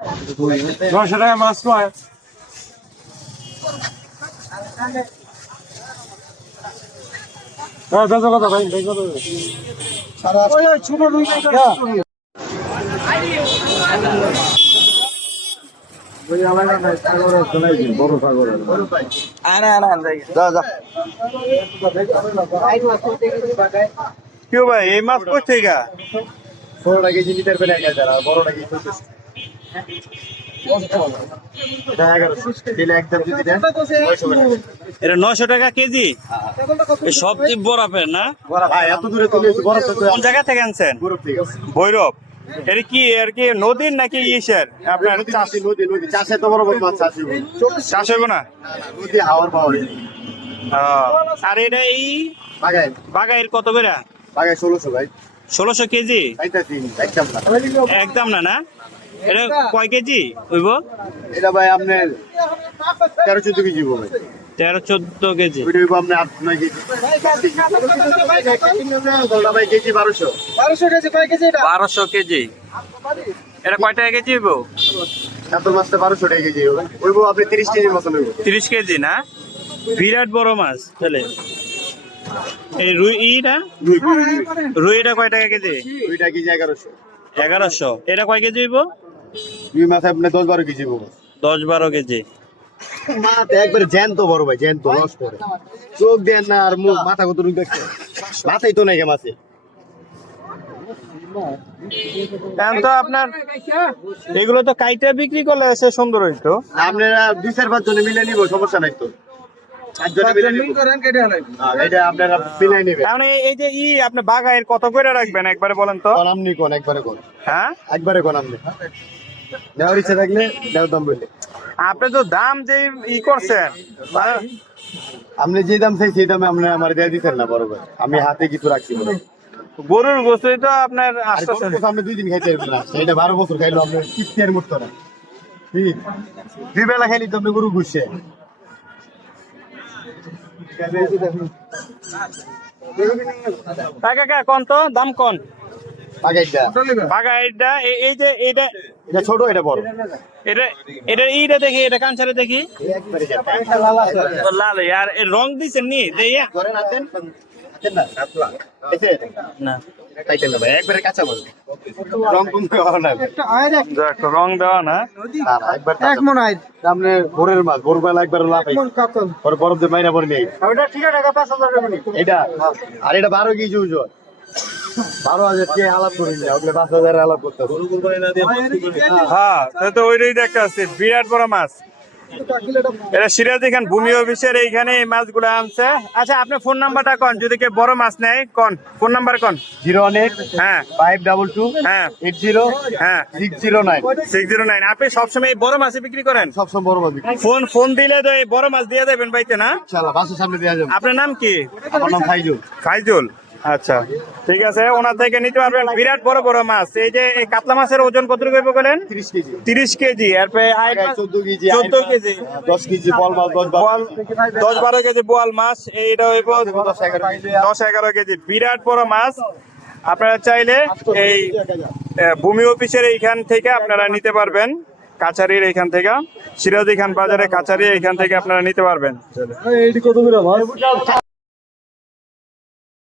নশো টাকা মাছ নয় হ্যাঁ কথা কথা কেউ ভাই এই মাছ কই থেকে? ছোটটা কেজি লিটার করে এক হাজার আর বড়টা কেজি এটা নয়শো টাকা কেজি? বরফের না? কোন জায়গা থেকে আনছেন? ভৈরব। এটা কি আর কি নদীর নাকি ইসের? আপনার চাষ তো বড় মাছ হইব। না? নদী হাওয়ার পাওয়া আর এটা এই বাগাইয়ের কত বেড়া বাগায় ষোলোশো ভাই। ষোলোশো কেজি? একদম না না? এটা কয় কেজি হইব এটা ভাই আপনার তেরো চোদ্দ কেজি হবে তেরো চোদ্দ কেজি। ওইটা হইব আপনার আট নয় কেজি। ওটা ভাই কেজি বারোশো। বারোশো কেজি এটা? কয় টাকা কেজি হইব কাতল মাছটা বারোশো টাকা কেজি হবে ওইব আপনি তিরিশ কেজির মতন হইব তিরিশ কেজি না? বিরাট বড় মাছ তাহলে। এই রুই ইটা? দুই দুই দুই। রুইটা কয় টাকা কেজি? দুইটা কেজি এগারোশো। এগারোশো। এটা কয় কেজি হইব দুই মাছ আপনার দশ বারো কেজি হইব দশ বারো কেজি। একবারে জ্যান্ত বড় ভাই জ্যান্ত নষ্ট করে চোখ দেন না আর মুখ মাথা কত রুই দেখছে? মাথাই তো নাই গে মাছে তো আপনার এগুলো তো কাইটা বিক্রি করলে সে সুন্দর হইতো। আপনারা দুই চার পাঁচ জনে মিলে নিব সমস্যা নাই তো। এই- এই যে ই আপনি বাগায়ের কত করে রাখবেন একবারে বলেন তো? আমনি কোন একবারে কোন? হ্যাঁ? একবারে কোন আমনি নেওয়ার ইচ্ছা থাকলে নেওয়ার দাম বললে। আপনি তো দাম যে ই করছেন হ্যাঁ? আপনি যে দাম চাই সেই দামে আপনি আমার দিয়ে দিচ্ছেন না ভাই। আমি হাতে কিছু রাখছি গরুর গোস্তই তো আপনার আপনি দুই দিন খাইতে পারবেন না। এটা বারো বছর খাইলো আপনি কিস্তি আর না। দুই বেলা খাইলি তো আপনি গরু ঘুরছে কাকা কোন তো? দাম কোন? এটা এই- এই যে এইটা এটা ছোট এটা বড়। এটা এটা এইটা দেখি এটা কাঞ্চারে দেখি। লাল আর এর রং দিছেন নি? একবারে কাঁচা বল। রং কম করা না রং দেওয়া এক মন ভোরের মাছ একবার পরে বরফ দিয়ে মাইনা পরে নেই ওটা ঠিক আছে টাকা পাঁচ হাজার এটা? আর এটা বারো কেজি ওজন। বারো হাজার কে আলাপ করি না ওগুলো পাঁচ হাজার আলাপ করতে হবে। হ্যাঁ তো ওইটাই দেখা আছে বিরাট বড় মাছ। এটা সিরাজ খান ভূমি অফিসের এইখানে এই মাছগুলো আনছে। আচ্ছা আপনি ফোন নাম্বারটা কোন? যদি কেউ বড় মাছ নেয় কোন? ফোন নাম্বার কোন? জিরো ওয়ান এইট হ্যাঁ। ফাইভ ডাবল টু হ্যাঁ। এইট জিরো হ্যাঁ। Six zero nine. Six zero nine. আপনি সবসময় বড় মাছই বিক্রি করেন? সবসময় বড় মাছ ফোন ফোন দিলে তো এই বড় মাছ দিয়ে দেবেন বাইতে না? বাসের সামনে দেওয়া যাবে। আপনার নাম কি? আমার নাম ফাইজুল। ফাইজুল। আচ্ছা ঠিক আছে ওনার থেকে নিতে পারবেন বিরাট বড় বড় মাছ। এই যে এই কাতলা মাছের ওজন কত রকম বলেন? তিরিশ কেজি। তিরিশ কেজি। এরপরে চোদ্দ কেজি চোদ্দ কেজি। দশ কেজি বল মাছ দশ বারো বোয়াল দশ বারো কেজি বোয়াল মাছ এইটা হইব দশ এগারো কেজি। বিরাট বড় মাছ। আপনারা চাইলে এই ভূমি অফিসের এইখান থেকে আপনারা নিতে পারবেন। কাছারির এইখান থেকে। সিরাজি খান বাজারে কাছারি এইখান থেকে আপনারা নিতে পারবেন।